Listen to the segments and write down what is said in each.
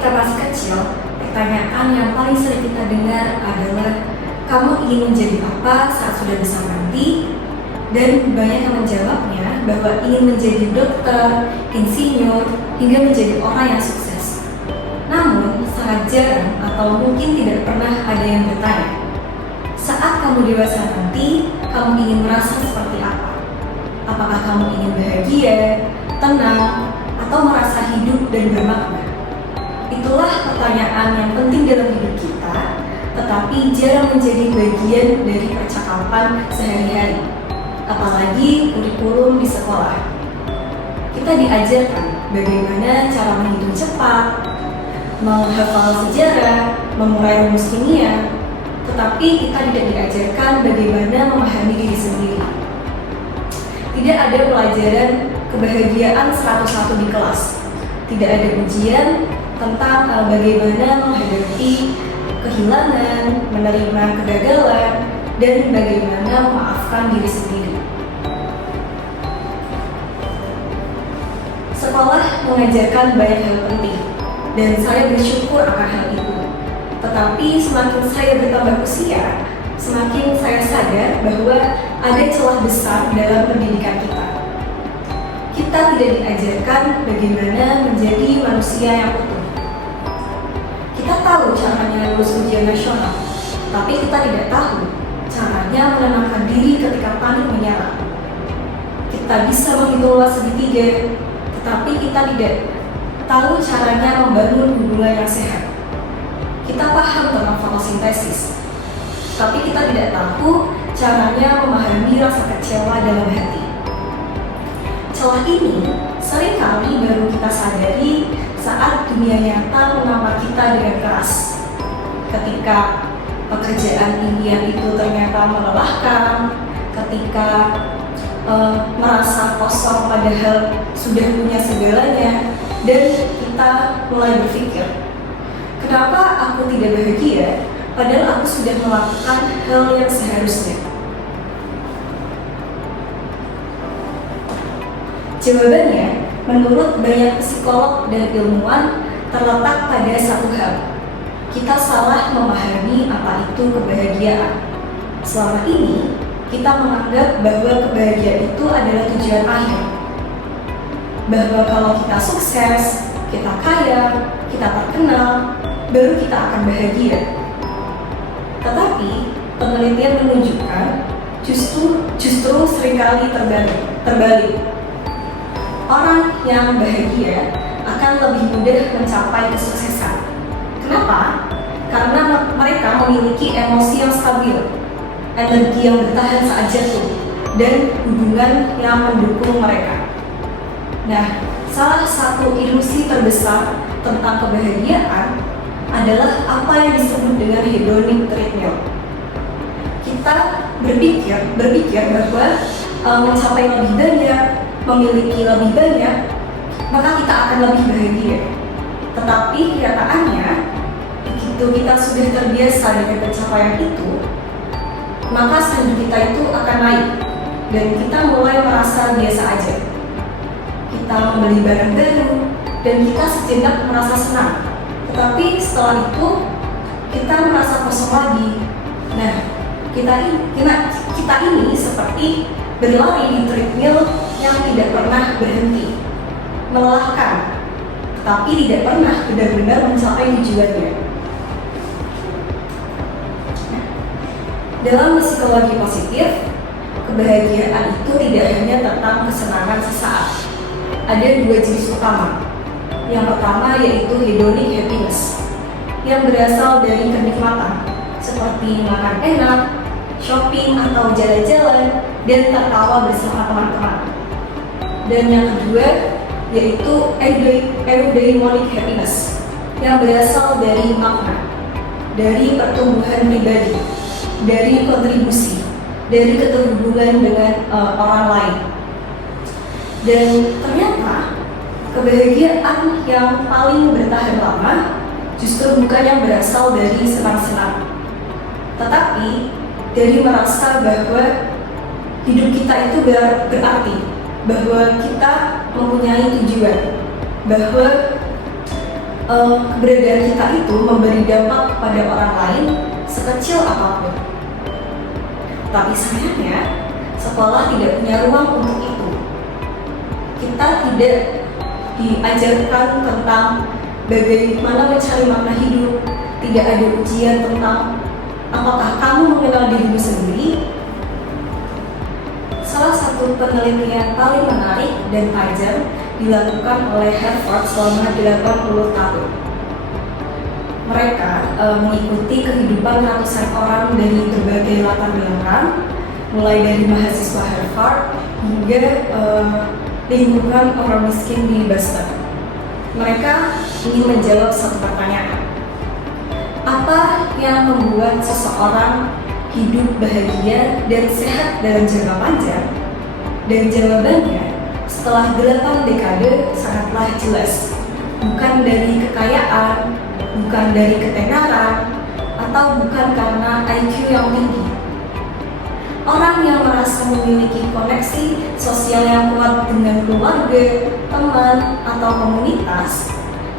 kita masih kecil, pertanyaan yang paling sering kita dengar adalah kamu ingin menjadi apa saat sudah besar nanti? Dan banyak yang menjawabnya bahwa ingin menjadi dokter, insinyur, hingga menjadi orang yang sukses. Namun, sangat jarang atau mungkin tidak pernah ada yang bertanya, saat kamu dewasa nanti, kamu ingin merasa seperti apa? Apakah kamu ingin bahagia, tenang, atau merasa hidup dan bermakna? Itulah pertanyaan yang penting dalam hidup kita, tetapi jarang menjadi bagian dari percakapan sehari-hari, apalagi kurikulum di sekolah. Kita diajarkan bagaimana cara menghitung cepat, menghafal sejarah, mengurai rumus kimia, tetapi kita tidak diajarkan bagaimana memahami diri sendiri. Tidak ada pelajaran kebahagiaan 101 di kelas. Tidak ada ujian tentang bagaimana menghadapi kehilangan, menerima kegagalan, dan bagaimana memaafkan diri sendiri. Sekolah mengajarkan banyak hal penting, dan saya bersyukur akan hal itu. Tetapi semakin saya bertambah usia, semakin saya sadar bahwa ada celah besar dalam pendidikan kita. Kita tidak diajarkan bagaimana menjadi manusia yang utuh. Kita tahu caranya lulus ujian nasional, tapi kita tidak tahu caranya menenangkan diri ketika panik menyerang. Kita bisa menghitung segitiga, tetapi kita tidak tahu caranya membangun hubungan yang sehat. Kita paham tentang fotosintesis, tapi kita tidak tahu caranya memahami rasa kecewa dalam hati. Celah ini seringkali baru kita sadari saat dunia nyata menampar kita dengan keras. Ketika pekerjaan impian itu ternyata melelahkan, ketika merasa kosong padahal sudah punya segalanya, dan kita mulai berpikir, kenapa aku tidak bahagia padahal aku sudah melakukan hal yang seharusnya? Jawabannya, menurut banyak psikolog dan ilmuwan, terletak pada satu hal. Kita salah memahami apa itu kebahagiaan. Selama ini, kita menganggap bahwa kebahagiaan itu adalah tujuan akhir. Bahwa kalau kita sukses, kita kaya, kita terkenal, baru kita akan bahagia. Tetapi, penelitian menunjukkan justru seringkali terbalik. Orang yang bahagia akan lebih mudah mencapai kesuksesan. Kenapa? Karena mereka memiliki emosi yang stabil, energi yang bertahan saat jatuh, dan hubungan yang mendukung mereka. Nah, salah satu ilusi terbesar tentang kebahagiaan adalah apa yang disebut dengan hedonic treadmill. Kita berpikir bahwa mencapai lebih banyak, memiliki lebih banyak, maka kita akan lebih bahagia. Tetapi kenyataannya, begitu kita sudah terbiasa dengan pencapaian itu, maka standar kita itu akan naik dan kita mulai merasa biasa aja. Kita membeli barang baru dan kita sejenak merasa senang. Tetapi setelah itu kita merasa kosong lagi. Nah, kita ini seperti berlari di treadmill yang tidak pernah berhenti, melelahkan, tetapi tidak pernah benar-benar mencapai tujuannya. Dalam psikologi positif, kebahagiaan itu tidak hanya tentang kesenangan sesaat. Ada dua jenis utama. Yang pertama yaitu hedonic happiness, yang berasal dari kenikmatan, seperti makan enak, shopping atau jalan-jalan, dan tertawa bersama teman-teman. Dan yang kedua yaitu eudaimonic happiness, yang berasal dari makna, dari pertumbuhan pribadi, dari kontribusi, dari keterhubungan dengan orang lain. Dan ternyata kebahagiaan yang paling bertahan lama justru bukan yang berasal dari senang-senang, tetapi dari merasa bahwa hidup kita itu berarti, bahwa kita mempunyai tujuan, bahwa keberadaan kita itu memberi dampak kepada orang lain sekecil apapun. Tapi sayangnya, sekolah tidak punya ruang untuk itu. Kita tidak diajarkan tentang bagaimana mencari makna hidup. Tidak ada ujian tentang apakah kamu mengenal dirimu sendiri. Salah satu penelitian paling menarik dan tajam dilakukan oleh Harvard selama 80 tahun. Mereka mengikuti kehidupan ratusan orang dari berbagai latar belakang, mulai dari mahasiswa Harvard hingga lingkungan orang miskin di Boston. Mereka ingin menjawab satu pertanyaan. Apa yang membuat seseorang hidup bahagia dan sehat dalam jangka panjang? Dan jawabannya setelah 8 dekade sangatlah jelas. Bukan dari kekayaan, bukan dari ketenaran, atau bukan karena IQ yang tinggi. Orang yang merasa memiliki koneksi sosial yang kuat dengan keluarga, teman, atau komunitas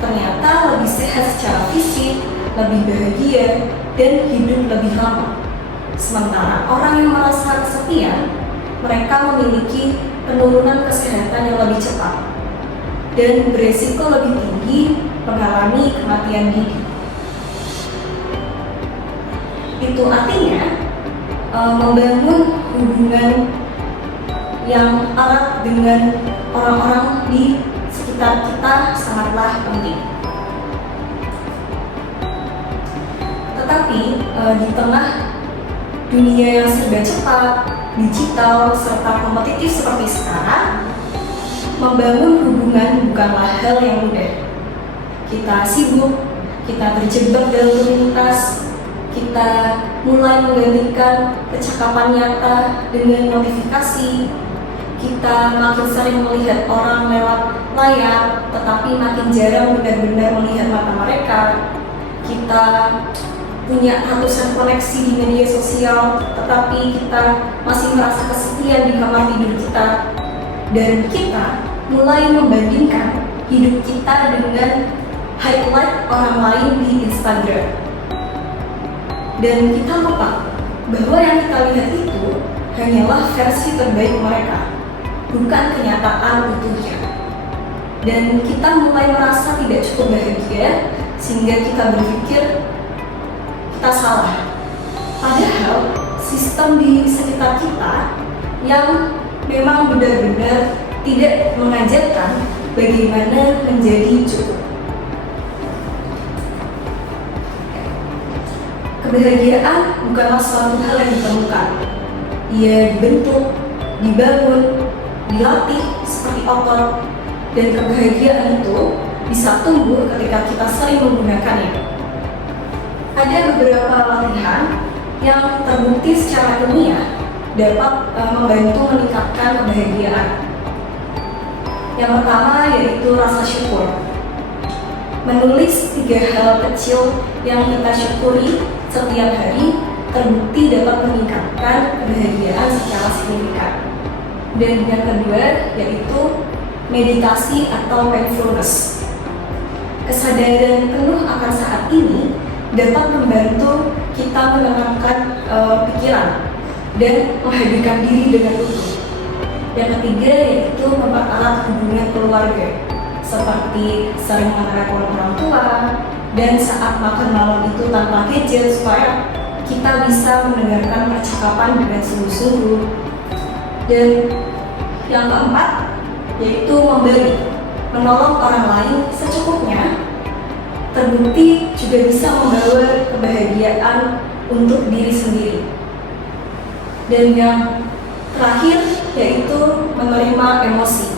ternyata lebih sehat secara fisik, lebih bahagia, dan hidup lebih lama. Sementara orang yang merasa kesepian, mereka memiliki penurunan kesehatan yang lebih cepat dan beresiko lebih tinggi mengalami kematian dini. Itu artinya membangun hubungan yang erat dengan orang-orang di sekitar kita sangatlah penting. Tetapi di tengah dunia yang serba cepat, digital, serta kompetitif seperti sekarang, membangun hubungan bukanlah hal yang mudah. Kita sibuk, kita terjebak dalam rutinitas, kita mulai menggantikan percakapan nyata dengan notifikasi. Kita makin sering melihat orang lewat layar, tetapi makin jarang benar-benar melihat mata mereka. Kita punya ratusan koneksi di media sosial, tetapi kita masih merasa kesepian di kamar tidur kita. Dan kita mulai membandingkan hidup kita dengan highlight orang lain di Instagram. Dan kita lupa bahwa yang kita lihat itu hanyalah versi terbaik mereka, bukan kenyataan utuhnya. Dan kita mulai merasa tidak cukup bahagia, sehingga kita berpikir kita salah. Padahal sistem di sekitar kita yang memang benar-benar tidak mengajarkan bagaimana menjadi cukup. Kebahagiaan bukanlah suatu hal yang ditemukan. Ia dibentuk, dibangun, dilatih seperti otot, dan kebahagiaan itu bisa tumbuh ketika kita sering menggunakannya. Ada beberapa latihan yang terbukti secara ilmiah dapat membantu meningkatkan kebahagiaan. Yang pertama yaitu rasa syukur. Menulis 3 hal kecil yang kita syukuri setiap hari terbukti dapat meningkatkan kebahagiaan secara signifikan. Dan yang kedua yaitu meditasi atau mindfulness. Kesadaran penuh akan saat ini dapat membantu kita menenangkan pikiran dan menghadirkan diri dengan utuh. Yang ketiga yaitu mempererat hubungan keluarga, seperti sering menelepon orang tua dan saat makan malam itu tanpa gadget supaya kita bisa mendengarkan percakapan dengan sungguh-sungguh. Dan yang keempat yaitu memberi, menolong orang lain secukupnya, terbukti juga bisa membawa kebahagiaan untuk diri sendiri. Dan yang terakhir yaitu menerima emosi,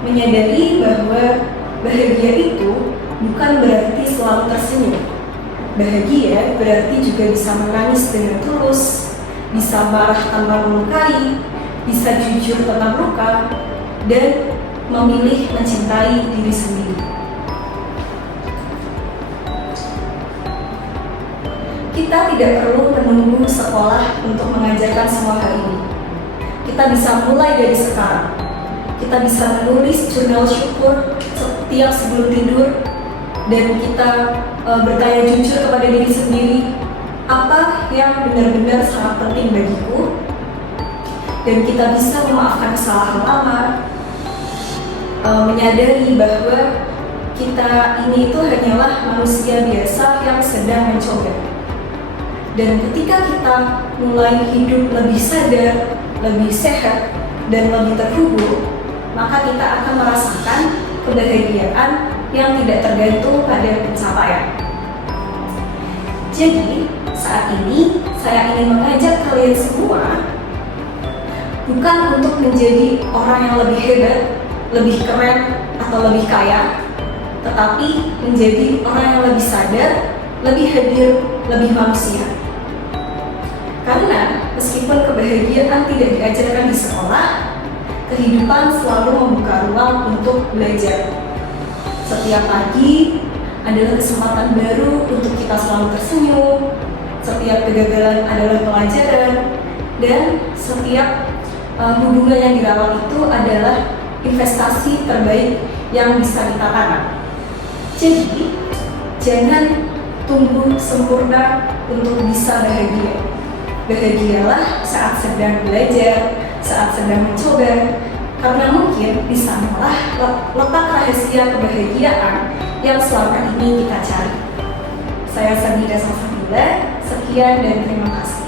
menyadari bahwa bahagia itu bukan berarti selalu tersenyum. Bahagia berarti juga bisa menangis dengan tulus, bisa marah tanpa melukai, bisa jujur tentang luka, dan memilih mencintai diri sendiri. Kita tidak perlu menunggu sekolah untuk mengajarkan semua hal ini. Kita bisa mulai dari sekarang. Kita bisa menulis jurnal syukur setiap sebelum tidur, dan kita bertanya jujur kepada diri sendiri, apa yang benar-benar sangat penting bagiku, dan kita bisa memaafkan kesalahan lama, menyadari bahwa kita ini itu hanyalah manusia biasa yang sedang mencoba. Dan ketika kita mulai hidup lebih sadar, lebih sehat, dan lebih terhubung, maka kita akan merasakan kebahagiaan yang tidak tergantung pada pencapaian. Jadi, saat ini saya ingin mengajak kalian semua bukan untuk menjadi orang yang lebih hebat, lebih keren, atau lebih kaya, tetapi menjadi orang yang lebih sadar, lebih hadir, lebih manusia. Karena meskipun kebahagiaan tidak diajarkan di sekolah, kehidupan selalu membuka ruang untuk belajar. Setiap pagi adalah kesempatan baru untuk kita selalu tersenyum, setiap kegagalan adalah pelajaran, dan setiap hubungan yang dirawat itu adalah investasi terbaik yang bisa kita tanam. Jadi, jangan tunggu sempurna untuk bisa bahagia. Bahagialah saat sedang belajar, saat sedang mencoba, karena mungkin di sanalah letak rahasia kebahagiaan yang selama ini kita cari. Saya Sabida Salsabila, sekian dan terima kasih.